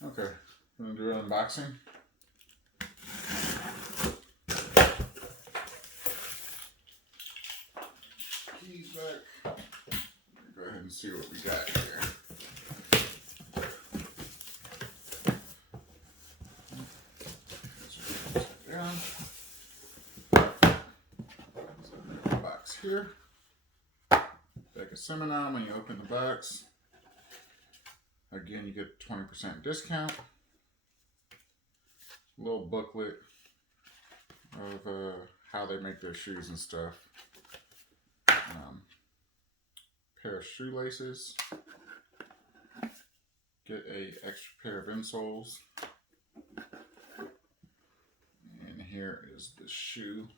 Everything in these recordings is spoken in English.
Okay, I'm gonna do an unboxing. Keys back. Go ahead and see what we got here. Down. So box here. Beckett Simonon. When you open the box, again you get 20% discount. A little booklet of how they make their shoes and stuff. Pair of shoelaces. Get a extra pair of insoles. And here is the shoe.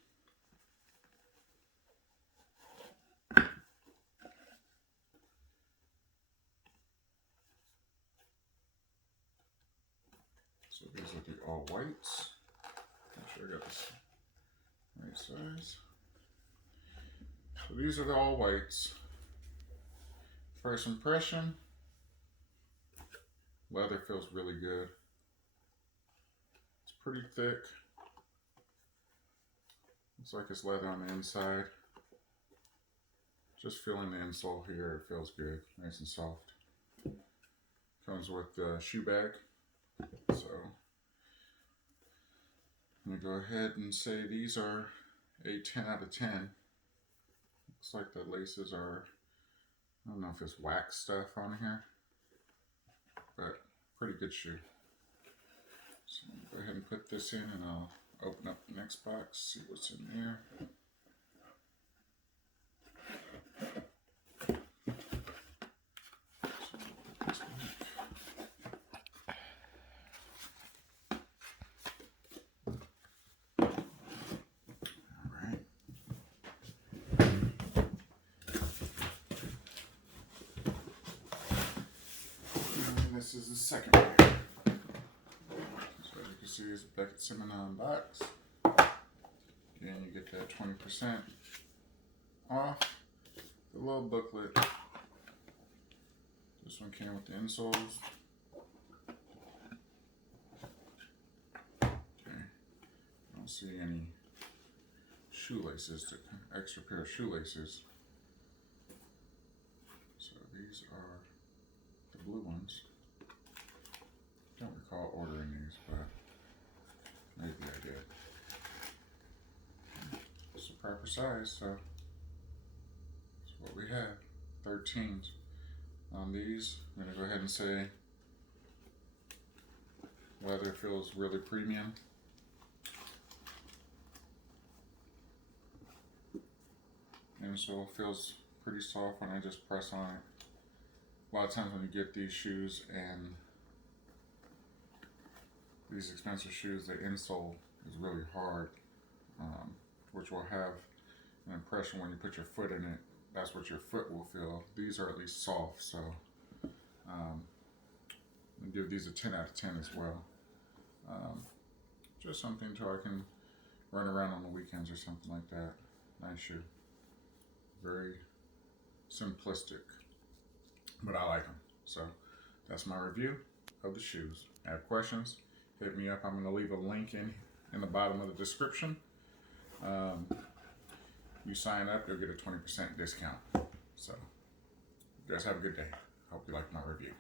So these are the all whites. Make sure I got this right size. So these are the all whites. First impression, leather feels really good. It's pretty thick. Looks like it's leather on the inside. Just feeling the insole here, it feels good, nice and soft. Comes with the shoe bag. So I'm gonna go ahead and say these are a 10 out of 10. Looks like the laces are, I don't know if it's wax stuff on here, but pretty good shoe. So I'll go ahead and put this in and I'll open up the next box, see what's in there. This is the second pair. So as you can see, it's a Beckett Simonon box. Again, you get that 20% off. The little booklet. This one came with the insoles. Okay. I don't see any shoelaces, the extra pair of shoelaces. So these are the blue ones. Don't recall ordering these, but maybe I did. It's the proper size, so that's what we have. 13s. On these, I'm going to go ahead and say leather feels really premium. And so it feels pretty soft when I just press on it. A lot of times when you get these shoes and these expensive shoes, the insole is really hard, which will have an impression when you put your foot in it. That's what your foot will feel. These are at least soft, so I'll give these a 10 out of 10 as well. Just something so I can run around on the weekends or something like that. Nice shoe. Very simplistic, but I like them. So that's my review of the shoes. Have questions? Hit me up. I'm going to leave a link in the bottom of the description. You sign up, you'll get a 20% discount. So, you guys have a good day. Hope you like my review.